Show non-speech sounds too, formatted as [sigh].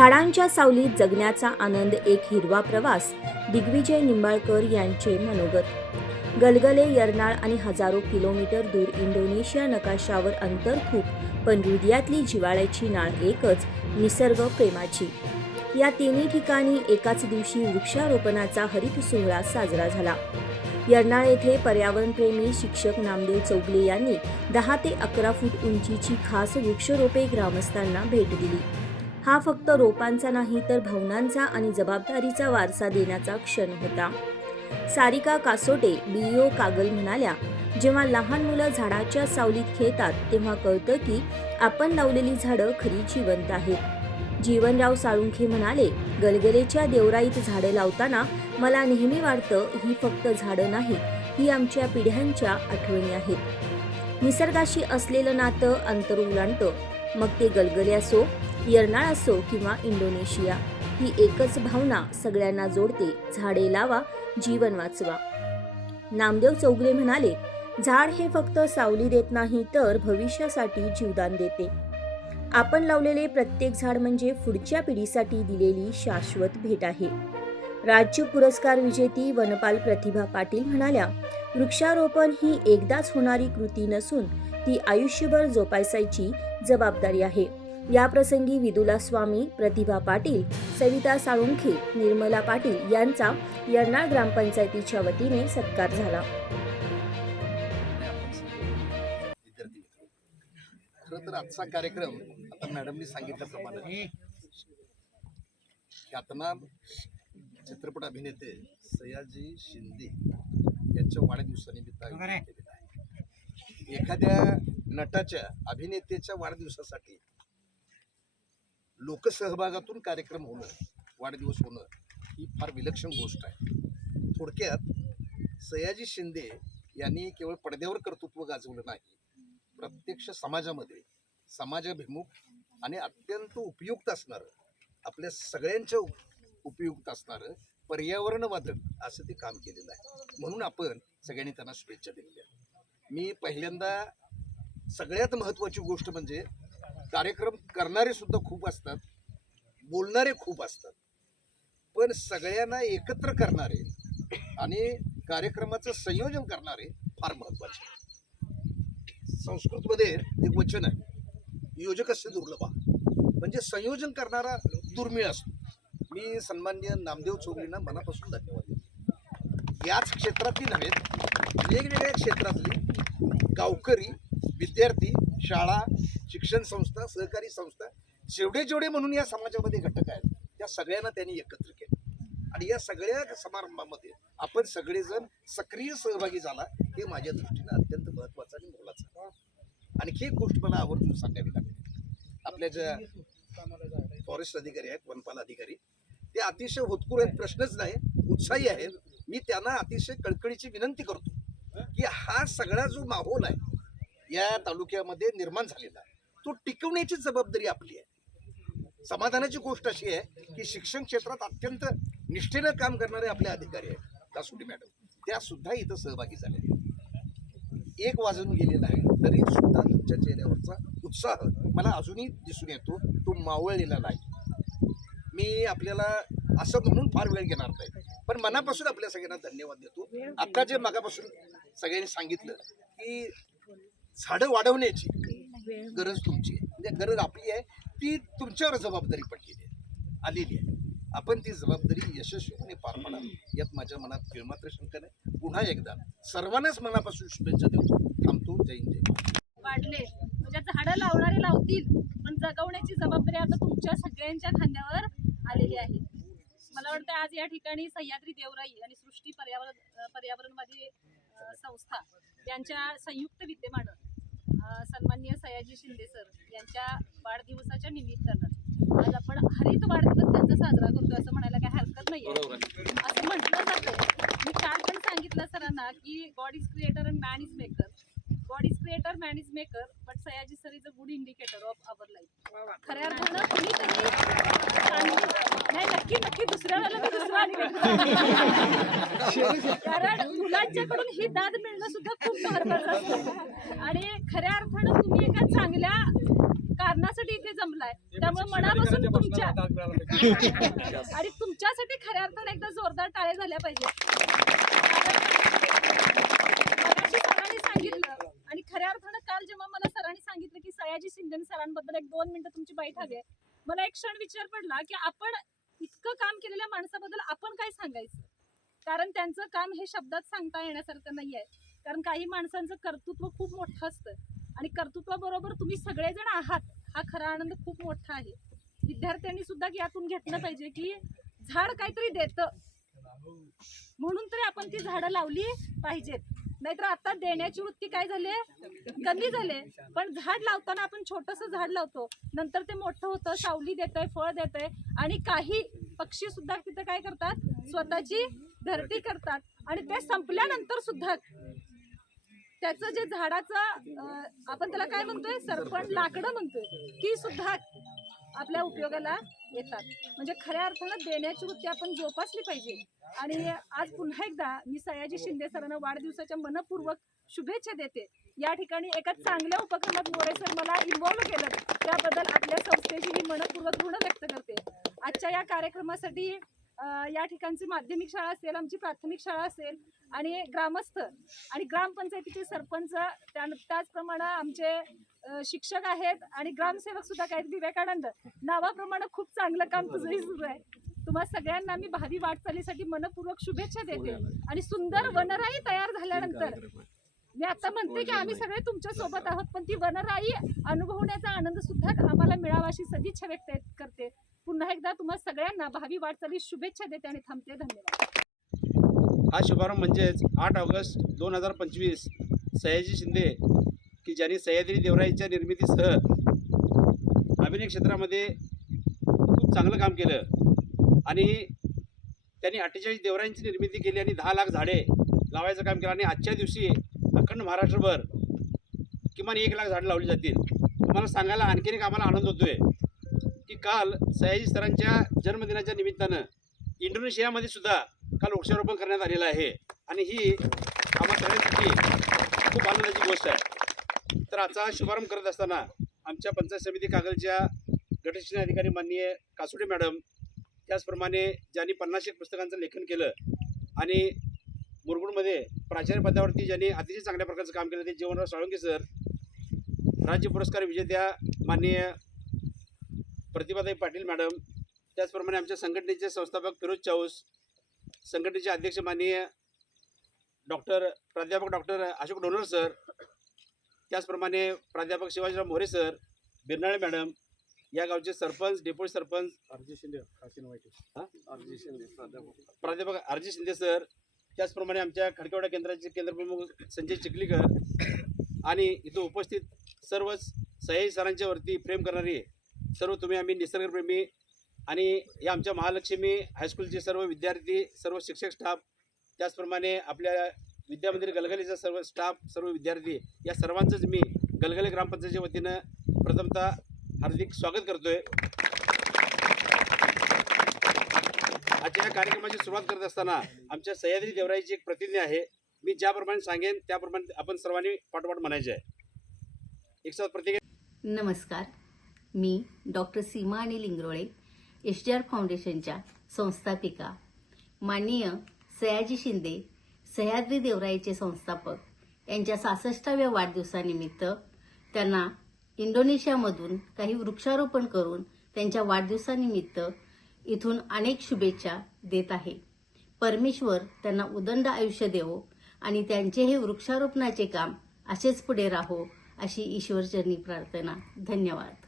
झाडांच्या सावलीत जगण्याचा आनंद एक हिरवा प्रवास दिग्विजय निंबाळकर यांचे मनोगत. गलगले यरनाळ आणि हजारो किलोमीटर दूर इंडोनेशिया नकाशावर अंतर खूप पण हृदयातली जिवाळ्याची नाळ एकच निसर्ग प्रेमाची. या तिन्ही ठिकाणी एकाच दिवशी वृक्षारोपणाचा हरित सोहळा साजरा झाला. यरनाळ येथे पर्यावरणप्रेमी शिक्षक नामदेव चौगले यांनी दहा ते अकरा फूट उंचीची खास वृक्षरोपे ग्रामस्थांना भेट दिली. हा फक्त रोपांचा नाही तर भावनांचा आणि जबाबदारीचा वारसा देण्याचा क्षण होता. सारिका कासोटे बीईओ कागल म्हणाल्या जेव्हा लहान मुलं झाडाच्या सावलीत खेळतात तेव्हा कळतं की आपण लावलेली झाडं खरी जिवंत आहेत. जीवनराव साळुंखे म्हणाले गलगलेच्या देवराईत झाडं लावताना मला नेहमी वाटतं ही फक्त झाडं नाही ही आमच्या पिढ्यांच्या आठवणी आहेत. निसर्गाशी असलेलं नातं अंतर मग ते गलगले असो यरनाळ असो किंवा इंडोनेशिया ही एकच भावना सगळ्यांना जोडते. झाडे लावा जीवन वाचवा. नामदेव चौगले म्हणाले झाड हे फक्त सावली देत नाही तर भविष्यासाठी जीवदान देते. आपण लावलेले प्रत्येक झाड म्हणजे पुढच्या पिढीसाठी दिलेली शाश्वत भेट आहे. राज्य पुरस्कार विजेती वनपाल प्रतिभा पाटील म्हणाल्या वृक्षारोपण ही एकदाच होणारी कृती नसून ती आयुष्यभर जोपासायची जबाबदारी आहे. या प्रसंगी विदुला स्वामी प्रतिभा पाटील सविता साळुंखे निर्मला पाटील यांचा यर्नाळ ग्रामपंचायतीच्या वतीने सत्कार झाला. खरं तर आजचा कार्यक्रम आता मॅडमनी सांगितल्याप्रमाणे ख्यातनाम चित्रपट अभिनेते सयाजी शिंदे यांच्या वाढदिवसानिमित्त आयोजित केलेलं आहे. एखाद्या नटाच्या अभिनेत्याच्या वाढदिवसासाठी लोकसहभागातून कार्यक्रम होणं वाढदिवस होणं ही फार विलक्षण गोष्ट आहे. थोडक्यात सयाजी शिंदे यांनी केवळ पडद्यावर कर्तृत्व गाजवलं नाही प्रत्यक्ष समाजामध्ये समाजाभिमुख आणि अत्यंत उपयुक्त असणारं आपल्या सगळ्यांच्या उपयुक्त असणारं पर्यावरणवादक असं ते काम केलेलं आहे. म्हणून आपण सगळ्यांनी त्यांना शुभेच्छा दिलेल्या मी पहिल्यांदा सगळ्यात महत्त्वाची गोष्ट म्हणजे कार्यक्रम करणारे सुद्धा खूप असतात. बोलणारे खूप असतात. पण सगळ्यांना एकत्र करणारे आणि कार्यक्रमाचं संयोजन करणारे फार महत्त्वाचे संस्कृतमध्ये एक वचन आहे. योजक असे दुर्लभा. म्हणजे संयोजन करणारा दुर्मिळ असतो. मी सन्मान्य नामदेव चौगलींना मनापासून धन्यवाद देतो. याच क्षेत्रातली नव्हे वेगवेगळ्या क्षेत्रातली गावकरी विद्यार्थी शाळा शिक्षण संस्था सहकारी संस्था जेवढे जेवढे म्हणून या समाजामध्ये घटक आहेत त्या सगळ्यांना त्यांनी एकत्र केलं. आणि या सगळ्या समारंभामध्ये आपण सगळेजण सक्रिय सहभागी झाला हे माझ्या दृष्टीनं अत्यंत महत्वाचं आणि मोलाचं आणखी एक गोष्ट मला आवर्जून सांगावी लागेल. आपल्या ज्या फॉरेस्ट अधिकारी आहेत वनपाल अधिकारी ते अतिशय होतकुर आहेत प्रश्नच नाही उत्साही आहेत. मी त्यांना अतिशय कळकळीची विनंती करतो की हा सगळा जो माहोल आहे या तालुक्यामध्ये निर्माण झालेला. आहे तो टिकवण्याची जबाबदारी आपली आहे. समाधानाची गोष्ट अशी आहे की शिक्षण क्षेत्रात अत्यंत निष्ठेनं काम करणारे आपले अधिकारी आहेत. दासुटी मॅडम त्या सुद्धा इथं सहभागी झाल्या एक वाजून गेलेला आहे तरी सुद्धा तुमच्या चेहऱ्यावरचा उत्साह मला अजूनही दिसून येतो. तो मावळलेला नाही. मी आपल्याला असं म्हणून फार वेळ घेणार नाही. पण मनापासून आपल्या सगळ्यांना धन्यवाद देतो. आता जे मगापासून सगळ्यांनी सांगितलं की झाडं वाढवण्याची गरज तुमची आहे. म्हणजे गरज आपली आहे. ती तुमच्यावर जबाबदारी पडलेली आहे. आलेली आहे. आपण ती जबाबदारी यशस्वीपणे पार पाडावी यात माझ्या मनात किळमात्र शंका नाही पुन्हा एकदा सर्वांनाच मनापासून शुभेच्छा देतो थांबतो. जय हिंद जय. वाढले. म्हणजे झाडं लावणारे लावतील पण जगवण्याची जबाबदारी आता तुमच्या सगळ्यांच्या खांद्यावर आलेली आहे. मला वाटतं आज या ठिकाणी सह्याद्री देवराई आणि सृष्टी पर्यावरण पर्यावरणवादी संस्था यांच्या संयुक्त विद्यमानं सन्माननीय सयाजी शिंदे सर यांच्या वाढदिवसाच्या निमित्तानं आज आपण हरित वाढदिवस त्यांचा साजरा करतोय असं म्हणायला काही हरकत नाहीये. असं म्हटलं जातं मी काल पण सांगितलं सरांना की God is creator and man is maker God is creator man is maker but Sayaji sir is a good indicator of our life खऱ्या अर्थानं कोणीतरी नाही नक्की नक्की दुसऱ्या वेळेला मी दुसरं आणि [laughs] कारण मुलांच्याकडून ही दाद मिळणं सुद्धा खूप महत्वाचं असतं. आणि खऱ्या अर्थानं तुम्ही एका चांगल्या कारणासाठी इथे जमलाय. त्यामुळे मनापासून तुमच्या [laughs] आणि तुमच्यासाठी खऱ्या अर्थाने एकदा जोरदार टाळे झाल्या पाहिजे सांगितलं. आणि खऱ्या अर्थानं काल जेव्हा मला सरांनी सांगितलं की सयाजी सिंधन सरांबद्दल एक दोन मिनिटं तुमची बाईट हवी आहे मला एक क्षण विचार पडला की आपण इतकं काम केलेल्या माणसाबद्दल आपण काय सांगायचं? कारण त्यांचं काम हे शब्दात सांगता येण्यासारखं नाही आहे कारण काही माणसांचं कर्तृत्व खूप मोठं असतं. आणि कर्तृत्वाबरोबर तुम्ही सगळेजण आहात हा खरा आनंद खूप मोठा आहे. विद्यार्थ्यांनी सुद्धा यातून घेतलं पाहिजे की झाड काहीतरी देतं. म्हणून तरी आपण ती झाडं लावली पाहिजेत. नाहीतर आता देण्याची वृत्ती काय झाली कमी झाले पण झाड लावताना आपण छोटस झाड लावतो. नंतर ते मोठं होतं सावली देतंय फळ देतंय. आणि काही पक्षी सुद्धा तिथं काय करतात? स्वतःची धरती करतात. आणि ते संपल्यानंतर सुद्धा त्याचं जे झाडाचं आपण त्याला काय म्हणतोय? सरपण लाकडं म्हणतोय. ती सुद्धा आपल्या उपयोगाला येतात. म्हणजे खऱ्या अर्थानं देण्याची वृत्ती आपण जोपासली पाहिजे. आणि आज पुन्हा एकदा मी सयाजी शिंदे सरांना वाढदिवसाच्या मनपूर्वक शुभेच्छा देते. या ठिकाणी एका चांगल्या उपक्रमात मोरे सर मला इन्व्हॉल्व केलं. त्याबद्दल आपल्या संस्थेची मी मनपूर्वक ऋण व्यक्त करते. आजच्या या कार्यक्रमासाठी या ठिकाणची माध्यमिक शाळा असेल आमची प्राथमिक शाळा असेल आणि ग्रामस्थ आणि ग्रामपंचायतीचे सरपंच त्या त्याचप्रमाणे आमचे शिक्षक आहेत आणि ग्रामसेवक सुद्धा आहेत? विवेकानंद. नावाप्रमाणे खूप चांगलं काम तुझंही सुरू आहे. तुम्हा सगळ्यांना मी भावी वाटचालीसाठी मनपूर्वक शुभेच्छा देते आणि सुंदर वनराई तयार झाल्यानंतर मी आता म्हणते की आम्ही सगळे तुमच्यासोबत आहोत पण ती वनराई अनुभवण्याचा आनंद सुद्धा आम्हाला मिळावा अशी सदिच्छा व्यक्त करते. पुन्हा एकदा तुम्हा सगळ्यांना भावी वाटचाली शुभेच्छा देते आणि थांबते. धन्यवाद. हा शुभारंभ म्हणजेच आठ ऑगस्ट दोन हजार पंचवीस. सयाजी शिंदे की ज्यांनी सह्याद्री देवराईच्या निर्मितीसह अभिनय क्षेत्रामध्ये खूप चांगलं काम केलं. आणि त्यांनी अठ्ठेचाळीस देवराईंची निर्मिती केली आणि दहा लाख झाडे लावायचं काम केलं. आणि आजच्या दिवशी अखंड महाराष्ट्रभर किमान एक लाख झाडं लावली जातील. तुम्हाला सांगायला आणखीन एक आम्हाला आनंद होतोय. आहे काल सयाजी सरांच्या जन्मदिनाच्या निमित्तानं इंडोनेशियामध्ये सुद्धा काल वृक्षारोपण करण्यात आलेलं आहे. आणि ही आम्हा सगळ्यांसाठी खूप आनंदाची गोष्ट आहे. तर आजचा शुभारंभ करत असताना आमच्या पंचायत समिती कागलच्या गटशिक्षण अधिकारी माननीय कासुडे मॅडम त्याचप्रमाणे ज्यांनी पन्नास पुस्तकांचं लेखन केलं आणि मुरगुडमध्ये प्राचार्य पदावरती ज्यांनी अतिशय चांगल्या प्रकारचं काम केलं ते जीवनराव साळुंके सर राज्य पुरस्कार विजेत्या माननीय प्रतिभाताई पाटील मॅडम. त्याचप्रमाणे आमच्या संघटनेचे संस्थापक फिरोज चाऊस संघटनेचे अध्यक्ष माननीय डॉक्टर प्राध्यापक डॉक्टर अशोक डोनर सर त्याचप्रमाणे प्राध्यापक शिवाजीराव मोरे सर बिरनाळे मॅडम या गावचे सरपंच डेप्युटी सरपंच आरजी शिंदे हा? आरजी शिंदे प्राध्यापक. प्राध्यापक आरजी शिंदे सर त्याचप्रमाणे आमच्या खडकेवाडा केंद्राचे केंद्रप्रमुख संजय चिखलीकर आणि इथं उपस्थित सर्वच सह्याजी सरांच्या वरती प्रेम करणारे सर्व तुम्ही आम्ही निसर्गप्रेमी आणि या आमच्या महालक्ष्मी हायस्कूलचे सर्व विद्यार्थी सर्व शिक्षक स्टाफ त्याचप्रमाणे आपल्या विद्यामंदिर गलगलीचा सर्व स्टाफ सर्व विद्यार्थी या सर्वांचंच मी गलगली ग्रामपंचायतीच्या वतीनं प्रथमतः हार्दिक स्वागत करतोय. आजच्या या कार्यक्रमाची सुरुवात करत असताना आमच्या सह्याद्री देवराईची एक प्रतिज्ञा आहे. मी ज्याप्रमाणे सांगेन त्याप्रमाणे आपण सर्वांनी पाठोपाठ म्हणायचे आहे. एक साथ प्रतिज्ञा नमस्कार. मी डॉक्टर सीमा आणि लिंगरोळे एस डी आर फाउंडेशनच्या संस्थापिका. माननीय सयाजी शिंदे सह्याद्री देवराईचे संस्थापक. यांच्या सासष्टाव्या वाढदिवसानिमित्त त्यांना इंडोनेशियामधून काही वृक्षारोपण करून त्यांच्या वाढदिवसानिमित्त इथून अनेक शुभेच्छा देत आहे. परमेश्वर त्यांना उदंड आयुष्य देवो आणि त्यांचे हे वृक्षारोपणाचे काम असेच पुढे राहो अशी ईश्वरचरणी प्रार्थना. धन्यवाद.